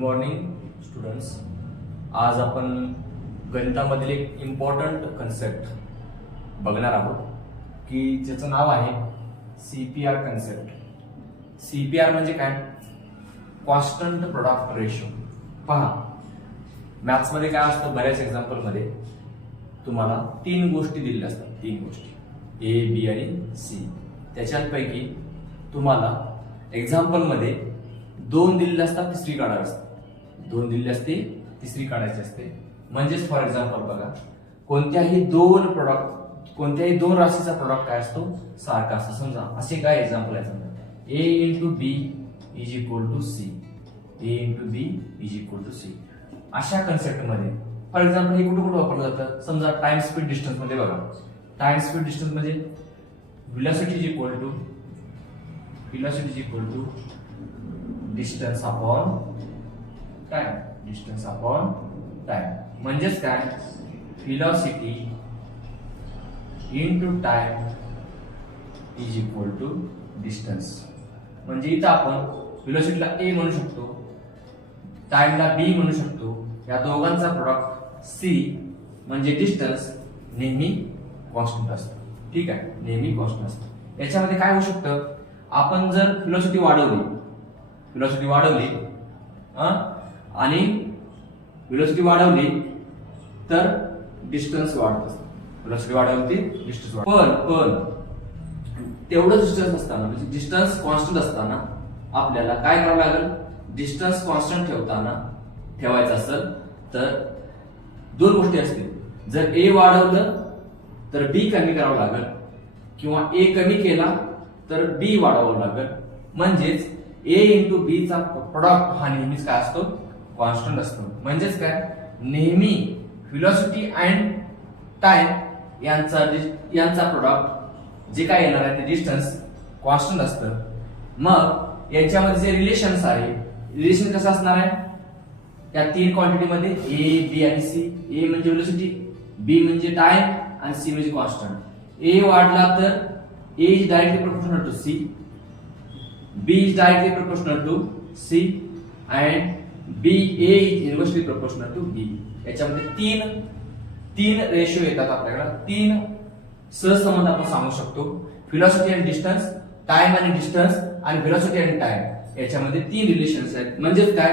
Morning students. आज आपण गणितामधील एक इम्पॉर्टंट कन्सेप्ट बघणार आहोत की ज्याचं नाव आहे CPR कन्सेप्ट. CPR म्हणजे काय? Constant product ratio. पहा, मॅथ्समध्ये काय असतं, बऱ्याच एक्झाम्पलमध्ये तुम्हाला तीन गोष्टी दिलेल्या असतात. तीन गोष्टी A, B आणि C. त्याच्यापैकी तुम्हाला एक्झाम्पलमध्ये दोन दिलेले असतात, तिसरी काढायची असते. दोन दिलेली असते, तिसरी काढायची असते. म्हणजेच फॉर एक्झाम्पल बघा, कोणत्याही दोन राशीचा प्रोडक्ट काय असतो, सारखा असतो. समजा असे काय एक्झाम्पल आहे, समजा A into B is equal to C. A into B is equal to C. अशा कन्सेप्ट मध्ये फॉर एक्झाम्पल हे कुठे कुठे वापरलं जातं, समजा टाइम स्पीड डिस्टन्स मध्ये बघा. टाइम स्पीड डिस्टन्स म्हणजे velocity is equal to distance upon time. Distance upon time म्हणजेच काय, velocity into time is equal to distance. म्हणजे इथं आपण velocity ला A म्हणू शकतो, टाइमला B म्हणू शकतो. या दोघांचा प्रोडक्ट C म्हणजे डिस्टन्स नेहमी कॉन्स्टंट असतं. ठीक आहे, नेहमी कॉन्स्टंट असतं. याच्यामध्ये काय होऊ शकतं, आपण जर velocity वाढवली आणि velocity वाढवली तर डिस्टन्स वाढत असतं. velocity वाढवली डिस्टन्स वाढत. पण तेवढं डिस्टन्स असताना, म्हणजे डिस्टन्स कॉन्स्टंट असताना आपल्याला काय करावं लागेल, डिस्टन्स कॉन्स्टंट ठेवायचं असेल तर दोन गोष्टी असतील. जर A वाढवलं तर B कमी करावं लागेल, किंवा A कमी केला तर B वाढवावं लागेल. म्हणजेच A इंटू B चा प्रोडक्ट हा नेहमीच काय असतो, कॉन्स्टंट असतो. म्हणजेच काय, नेहमी velocity अँड टाइम यांचा प्रोडक्ट जे काय येणार आहे ते डिस्टन्स कॉन्स्टंट असतं. मग यांच्यामध्ये जे रिलेशन्स आहे, रिलेशन कसं असणार आहे, या तीन क्वांटिटी मध्ये A, B आणि C. A म्हणजे velocity, B म्हणजे टाइम आणि C म्हणजे कॉन्स्टंट. A वाढला तर A is directly proportional to C, B is directly proportional to C and A is inversely proportional to B. याच्यामध्ये तीन रेशो येतात आपल्याकडे. तीन सहसंबंध आपण सांगू शकतो, velocity and distance, टाइम आणि डिस्टन्स आणि velocity and टाइम. याच्यामध्ये तीन रिलेशन्स आहेत. म्हणजेच काय,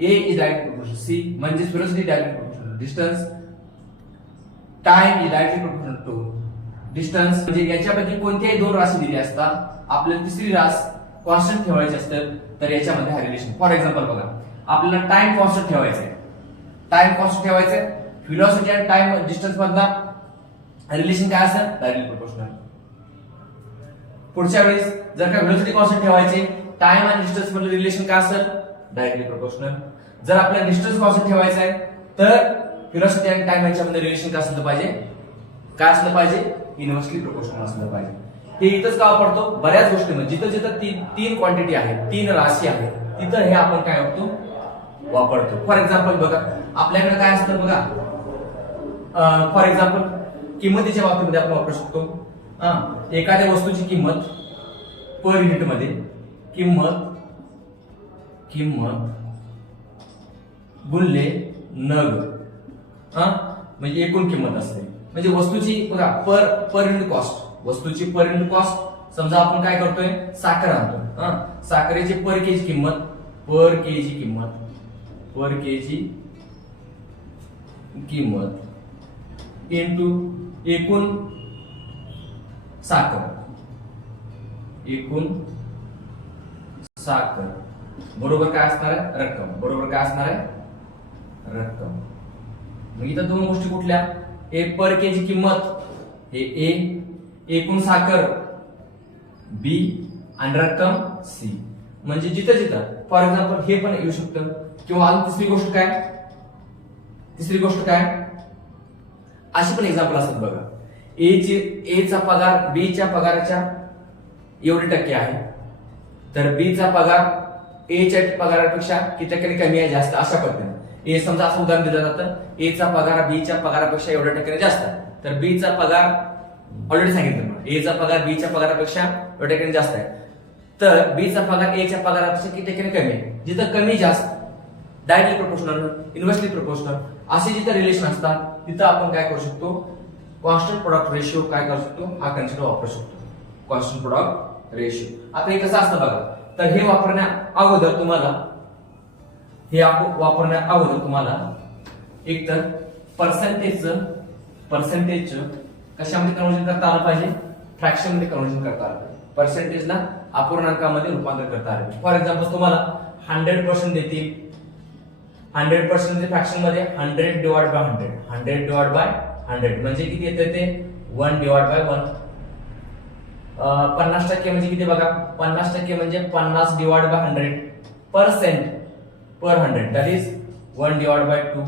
A is directly proportional to C म्हणजे velocity directly proportional to distance, time is directly proportional to distance. म्हणजे याच्यापैकी कोणत्याही दोन राशी दिली असतात, आपल्याला तिसरी रास कॉन्स्टंट ठेवायची असतं तर याच्यामध्ये हा रिलेशन. फॉर एक्झाम्पल बघा, आपल्याला टाइम कॉन्स्टंट ठेवायचं आहे. velocity आणि टाइम डिस्टन्स मधला रिलेशन काय असेल, डायरेक्टली प्रोपोर्शनल. पुढच्या वेळेस जर का velocity कॉन्स्टंट ठेवायचे, टाइम आणि डिस्टन्स मधलं रिलेशन काय असेल, डायरेक्टली प्रोपोर्शनल. जर आपल्याला डिस्टन्स कॉन्स्टंट ठेवायचं आहे तर velocity आणि टाइम यांच्यामध्ये रिलेशन काय असलं पाहिजे, इनव्हर्सली प्रोपोर्शनल असलं पाहिजे. हे इथंच का वापरतो, बऱ्याच गोष्टींमध्ये जिथं तीन क्वांटिटी आहेत, तीन राशी आहेत, तिथं हे आपण काय वापरतो. फॉर एक्झाम्पल बघा, आपल्याकडे काय असतं बघा, फॉर एक्झाम्पल किंमतीच्या बाबतीमध्ये आपण वापरू शकतो. एखाद्या वस्तूची किंमत पर युनिट मध्ये किंमत गुणले नग, म्हणजे एकूण किंमत असते. म्हणजे वस्तूची बघा पर युनिट कॉस्ट, वस्तूची पर युनिट कॉस्ट. समजा आपण काय करतोय, साखर आणतो, साखरेची पर केजी किंमत इंटू एकूण साखर बरोबर काय असणार आहे, रक्कम. मग इथं दोन गोष्टी कुठल्या, ए पर केजी किंमत हे A, एकूण साखर B आणि रक्कम C. म्हणजे जिथं फॉर एक्झाम्पल हे पण येऊ शकतं. किंवा अजून तिसरी गोष्ट काय, अशी पण एक्झाम्पल असतात बघा. A चा पगार B च्या पगाराच्या एवढे टक्के आहे, तर B चा पगार A च्या पगारापेक्षा किती टक्क्यांनी कमी आहे, जास्त, अशा पद्धतीने. A समजा असं उदाहरण दिलं जातं, A चा पगार B च्या पगारापेक्षा एवढ्या टक्क्याने जास्त आहे, तर B चा पगार ऑलरेडी सांगितलं, A चा पगार B च्या पगारापेक्षा एवढ्या टक्क्याने जास्त आहे. तर बी चा पगार ए च्या पगारापेक्षा किती टक्क्याने कमी आहे. जिथं कमी जास्त डायरेक्टली प्रोपोर्शनल, इन्व्हर्सली प्रोपोर्शनल असे जिथे रिलेशन असतात तिथं आपण काय करू शकतो, कॉन्स्टंट प्रोडक्ट रेशिओ काय करू शकतो, हा कन्सेप्ट वापरू शकतो, कॉन्स्टंट प्रोडक्ट रेशिओ. आता हे कसं असतं बघा, तर हे वापरण्या अगोदर तुम्हाला एक तर पर्सेंटेजचं कशामध्ये कन्व्हर्जन करता आलं पाहिजे, फ्रॅक्शन मध्ये कन्व्हर्जन करता आलं पाहिजे. पर्सेंटेजला अपूर्णांकामध्ये रूपांतर करता आलं पाहिजे. फॉर एक्झाम्पल तुम्हाला 100% देतील, 100% फ्रॅक्शन मध्ये 100 डिवाइड बाय 100, 100 डिवाइड बाय 100 म्हणजे किती येते ते 1 डिवाइड बाय 1. 50% म्हणजे किती बघा, 50% म्हणजे 50 divide by 100% per 100 that is 1 divide by 2.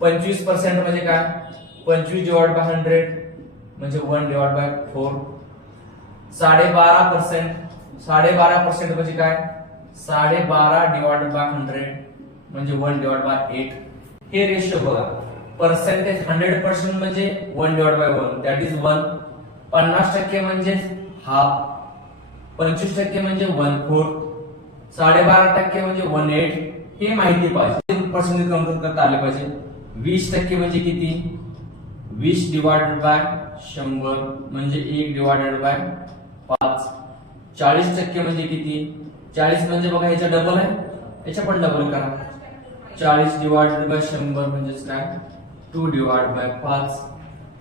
25% म्हणजे काय, 25 डिवाइड बाय 100 म्हणजे 1 डिवाइड बाय 4. 12% म्हणजे काय, 12.5 डिवाइड बाय 100 म्हणजे 1 डिवाइड बाय 8. हे रेशो बघा, पर्सेंटेज 100% म्हणजे 1 डिवाइड बाय 1 दॅट इज 1. 50% म्हणजे हाफ, 25% म्हणजे 1/4, 12.5% म्हणजे 1/8. हे माहिती पाहिजे, पर्सेंटेज कन्वर्ट करता आले पाहिजे. 20% म्हणजे किती, 20 डिवाइडेड बाय 100 म्हणजे 1 डिवाइडेड बाय 5. 40% म्हणजे किती, 40 म्हणजे बघा ह्याच्या डबल आहे, याच्या पण डबल करा. 40 डिवाइडेड बाय 100 म्हणजे काय, 2 डिवाइड बाय 5.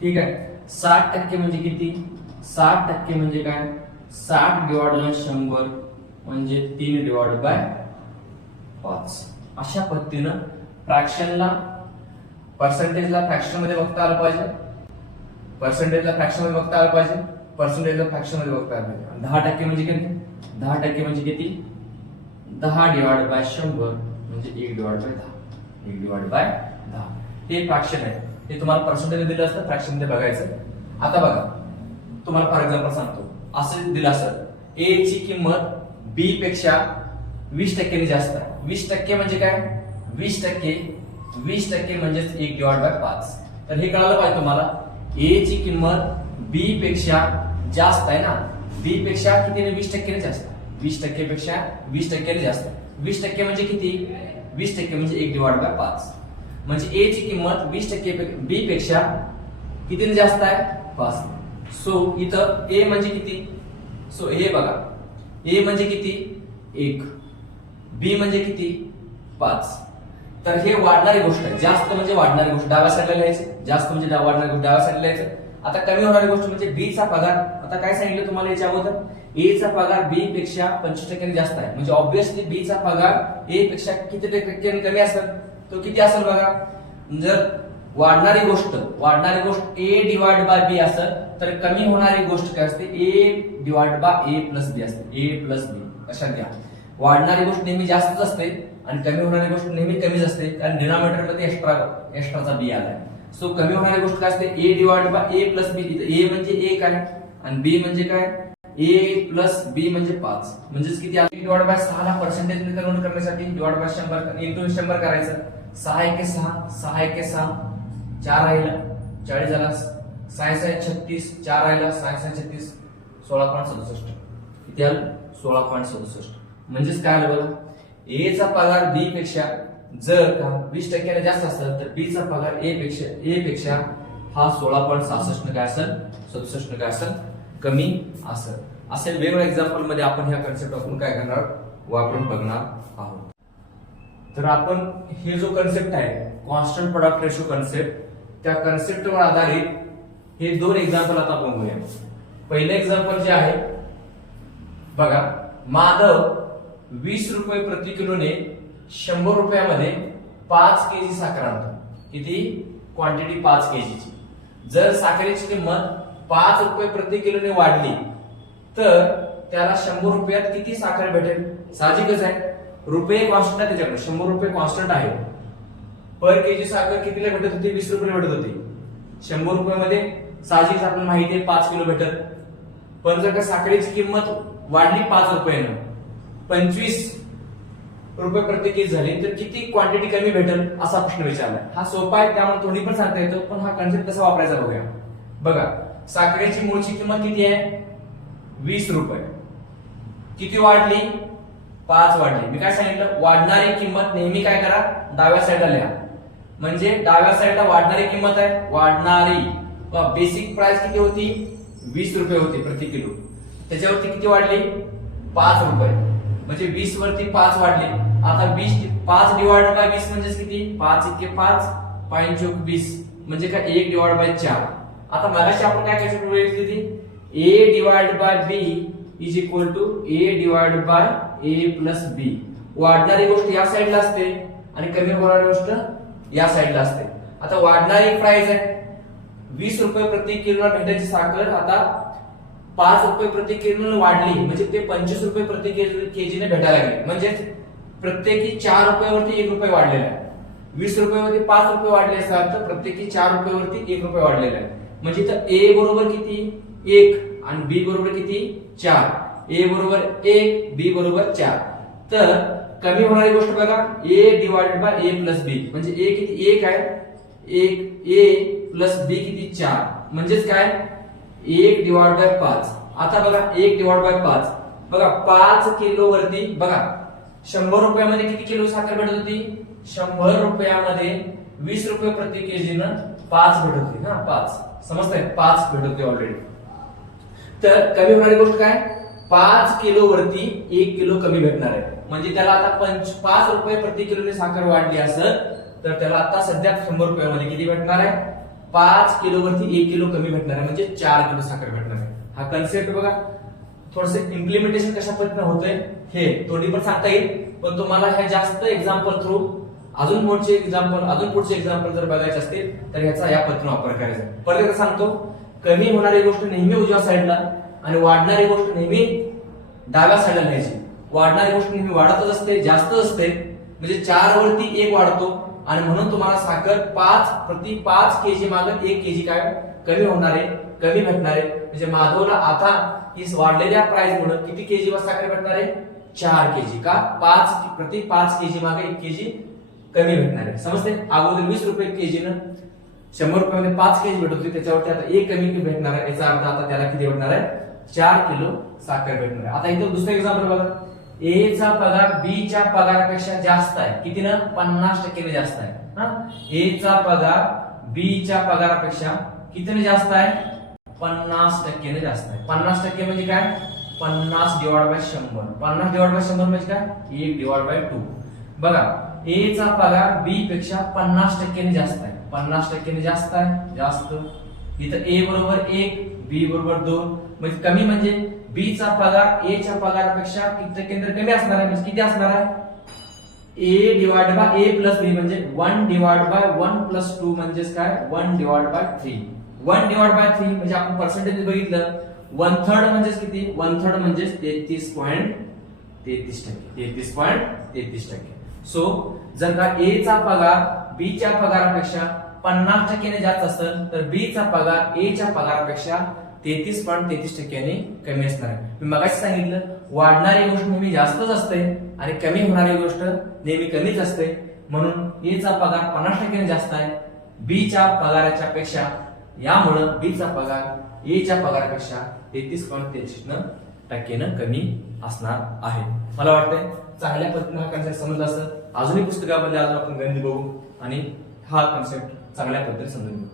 ठीक आहे. 60% म्हणजे किती, 60% म्हणजे काय, 60 डिवाइड बाय 100 म्हणजे 3 डिवाइड बाय 5. अशा पद्धतीनं फ्रॅक्शनला पर्सेंटेजला फ्रॅक्शन मध्ये बघता आलं पाहिजे, पर्सेंटेजला फ्रॅक्शन मध्ये बघता आलं पाहिजे, पर्सेंटेजला फ्रॅक्शन मध्ये बघता आलं पाहिजे. 10% म्हणजे किती, 10% म्हणजे किती, 10 डिवाइड बाय 100 म्हणजे 1 डिवाइड बाय 10, 1 डिवाइड बाय 10. हे फ्रॅक्शन आहे, हे तुम्हाला पर्सेंटेज दिलं असतं, फ्रॅक्शन मध्ये बघायचं. आता बघा तुम्हाला फॉर एक्झाम्पल सांगतो, असं दिलं असतं ए ची किंमत बी पेक्षा 20% जास्त आहे. 20% म्हणजे काय, 20% म्हणजेच 1 डिवाइड बाय 5. तर हे कळालं पाहिजे तुम्हाला, ए ची किंमत बी पेक्षा जास्त आहे ना, बी पेक्षा कितीने 20% जास्त, 20% पेक्षा 20% जास्त. 20% म्हणजे किती, 20% म्हणजे 1 डिवाइड बाय 5 म्हणजे ए ची किंमत 20% बी पेक्षा कितीने जास्त आहे, 5. सो इथं ए म्हणजे किती, सो हे बघा ए म्हणजे किती 1, बी म्हणजे किती 5. तर हे वाढणारी गोष्ट आहे, जास्त म्हणजे वाढणारी गोष्ट डाव्या साईडला लिहायची, जास्त म्हणजे वाढणारी गोष्ट डाव्या साईडला लिहायचं. आता कमी होणारी गोष्ट म्हणजे बी चा पगार. आता काय सांगितलं तुम्हाला याच्या अगोदर, ए चा पगार बी पेक्षा 25% जास्त आहे म्हणजे ऑब्विसली बी चा पगार ए पेक्षा किती टक्क्यांनी कमी असेल, तो किती असेल बघा. जर वाढणारी गोष्ट ए डिवाइड बाय बी असेल तर कमी होणारी गोष्ट काय असते, ए डिवाइड बाय ए प्लस बी असते, ए प्लस बी. लक्षात घ्या, वाढणारी गोष्ट नेहमी जास्तच असते आणि कमी होणारी गोष्ट नेहमी कमीच असते, कारण डिनॉमिनेटर मध्ये एक्स्ट्राचा बी आलाय. सो कमी होणारी गोष्ट काय असते, ए डिवाइड बाय ए प्लस बी. ए म्हणजे 1 आहे आणि बी म्हणजे काय, ए प्लस बी म्हणजे 5 म्हणजेच किती, डिवाइड बाय 6 ला पर्सेंटेज मध्ये कन्वर्ट करण्यासाठी डिवाइड बाय 100 इंटू 100 करायचं. 6 1 6, 6 1 6, 4 राहिला 40 झाला, 6 6 36, 4 राहिला 6 6 36, 16.67. किती आलं, 16.67. म्हणजेच काय आलं बघा, ए चा पगार बी पेक्षा जर का 20% जास्त असेल तर बी चा पगार ए पेक्षा हा 16.67 काय असेल, 67 काय असेल, कमी असेल. असे वेगवेगळ्या एक्झाम्पल मध्ये आपण ह्या कन्सेप्ट आपण काय करणार, वापरून बघणार आहोत. तर आपण हे जो कन्सेप्ट आहे कॉन्स्टंट प्रोडक्ट रेशो कन्सेप्ट, त्या कन्सेप्टवर आधारित हे 2 एक्झाम्पल आता बघूया. पहिले एक्झाम्पल जे आहे बघा, माधव 20 रुपये प्रति किलोने 100 रुपयामध्ये 5 केजी साखर आणतो. किती, क्वांटिटी 5 केजीची. जर साखरेची किंमत 5 रुपये प्रति किलोने वाढली तर त्याला 100 रुपयात किती साखर भेटेल. साहजिकच आहे, रुपये कॉन्स्टंट आहे त्याच्याकडे, 100 रुपये कॉन्स्टंट आहे. पर केजी साखर कितीला भेटत होती, 20 रुपये भेटत होती. 100 रुपयामध्ये साहजिकच आपल्याला माहिती आहे 5 किलो भेटत. पण जर का साखरेची किंमत वाढली 5 रुपयानं 25 रुपये प्रति केजी झाली तर किती क्वांटिटी कमी भेटेल असा प्रश्न विचारलाय. हा सोपा आहे त्यामुळे थोडी पण सांगता येतो, पण हा कन्सेप्ट कसा वापरायचा बघूया. बघा, साखरेची मूळची किंमत किती आहे, 20 रुपये. किती वाढली, 5 वाढली. मी काय सांगितलं, वाढणारी किंमत नेहमी काय करा, डाव्या साईडला लिहा. म्हणजे डाव्या साईडला वाढणारी किंमत आहे, वाढणारी बेसिक प्राइस किती होती, 20 रुपये होती प्रति किलो. त्याच्यावरती किती वाढली, 5 रुपये. म्हणजे 20 वरती 5 वाढले. आता 5 डिवाइडेड बाय 20 म्हणजे किती, 5 × 5 5 × 20 म्हणजे काय, 1 डिवाइड बाय 4. आता मगाशी आपण काय कॅल्क्युलेट केली होती, a divide by b is equal to a divide by a plus b. वाढणारी गोष्ट या साईडला असते आणि कमी होणारी गोष्ट या साईडला असते. आता वाढणारी प्राइस आहे 20 रुपये प्रति किलो भेटायची साखर आता 5 रुपये प्रति किलो वाढली, म्हणजे ते 25 रुपये प्रति केजी ने भेटायला लागले. म्हणजे प्रत्येकी 4 रुपयावरती 1 रुपये वाढलेला आहे. 20 रुपयावरती 5 रुपये वाढले असतात तर प्रत्येकी 4 रुपयावरती 1 रुपये वाढलेला आहे. म्हणजे इथं a बरोबर किती, 1 आणि b बरोबर किती, 4. a बरोबर 1, b बरोबर 4. तर कमी होणारी गोष्ट बघा, a divided by a plus b म्हणजे a किती, 1 आहे, 1 a प्लस b किती, 4. म्हणजेच काय, 1 डिवाइड बाय 5. आता बघा 1 डिवाइड बाय 5, बघा 5 किलो वरती बघा 100 रुपयामध्ये किती किलो साखर भेटत होती, 100 रुपयामध्ये 20 रुपये प्रति केजी न 5 भेटत होती ना, 5 समजतंय, 5 भेटत होते ऑलरेडी. तर कमी होणारी गोष्ट काय, 5 किलो वरती 1 किलो कमी भेटणार आहे. म्हणजे त्याला आता 5 रुपये प्रति किलोने साखर वाढली असेल तर त्याला आता सध्या 100 रुपयामध्ये किती भेटणार आहे, 5 किलो वरती 1 किलो कमी भेटणार आहे, म्हणजे 4 किलो साखर भेटणार आहे. हा कन्सेप्ट बघा, थोडस इम्प्लिमेंटेशन कशा पद्धतीने होतंय हे थोडी पण सांगता येईल, पण तुम्हाला ह्या जास्त एक्झाम्पल थ्रू अजून पुढचे एक्झाम्पल जर बघायचे असतील तर ह्याचा या पद्धतीने वापर करायचा. परत एकदा सांगतो, कमी होणारी गोष्ट नेहमी उजव्या साईडला आणि वाढणारी गोष्ट नेहमी डाव्या साईडला लिहायची. वाढणारी गोष्ट नेहमी वाढतच असते, जास्त असते. म्हणजे 4 वरती 1 वाढतो आणि म्हणून तुम्हाला साखर 5 केजी मागे 1 केजी काय कमी होणार आहे, कमी भेटणार आहे. म्हणजे माधवला आता ही वाढलेल्या प्राइस मुळे किती केजी वर साखर भेटणार आहे, 4 केजी. का, 5 केजी मागे 1 केजी कमी भेटणार आहे. समजते, अगोदर 20 रुपये केजी न 100 रुपयामध्ये 5 केजी भेटत होती, त्याच्यावरती आता 1 कमी भेटणार आहे. याचा अर्थ आता त्याला किती भेटणार आहे, 4 किलो साखर भेटणार आहे. आता इथं दुसरं एक्झाम्पल बघा, ए चा पगार बी च्या पगारापेक्षा जास्त आहे. किती ना, 50% जास्त आहे. ए चा पगार बी च्या पगारापेक्षा कितीने जास्त आहे, 50% जास्त आहे. 50% म्हणजे काय, 50 डिवाइड बाय 100. 50 डिवाइड बाय 100 म्हणजे काय, 1 डिवाइड बाय 2. बघा, ए चा पगार बी पेक्षा 50% जास्त आहे. 50% जास्त आहे, जास्त. इथं ए बरोबर 1, बी बरोबर 2. म्हणजे कमी म्हणजे बी चा पगार ए च्या पगारापेक्षा किती टक्के कमी असणार आहे. म्हणजे किती असणार आहे, ए डिवाइड बाय ए प्लस बी म्हणजे 1 डिवाइड बाय 1 प्लस 2 म्हणजेच काय, 1 डिवाइड बाय 3. 1 डिवाइड बाय 3 म्हणजे आपण पर्सेंटेज बघितलं, 1/3 म्हणजे किती, 1/3 म्हणजे 33.33%. सो जर का ए चा पगार बी च्या पगारापेक्षा 50% जास्त असेल तर बी चा पगार ए च्या पगारापेक्षा 33.33% कमी असणार आहे. मी मगाशी सांगितलं, वाढणारी गोष्ट नेहमी जास्तच असते आणि कमी होणारी गोष्ट नेहमी कमीच असते. म्हणून ए चा पगार 50% जास्त आहे बी च्या पगाराच्या पेक्षा, यामुळं बी चा पगार ए च्या पगारापेक्षा 33.33% कमी असणार आहे. मला वाटतंय चांगल्या पद्धतीने हा कन्सेप्ट समजला असेल. अजूनही पुस्तकामध्ये अजून आपण गणित बघू आणि हा कन्सेप्ट चांगल्या पद्धतीने समजून घेऊ.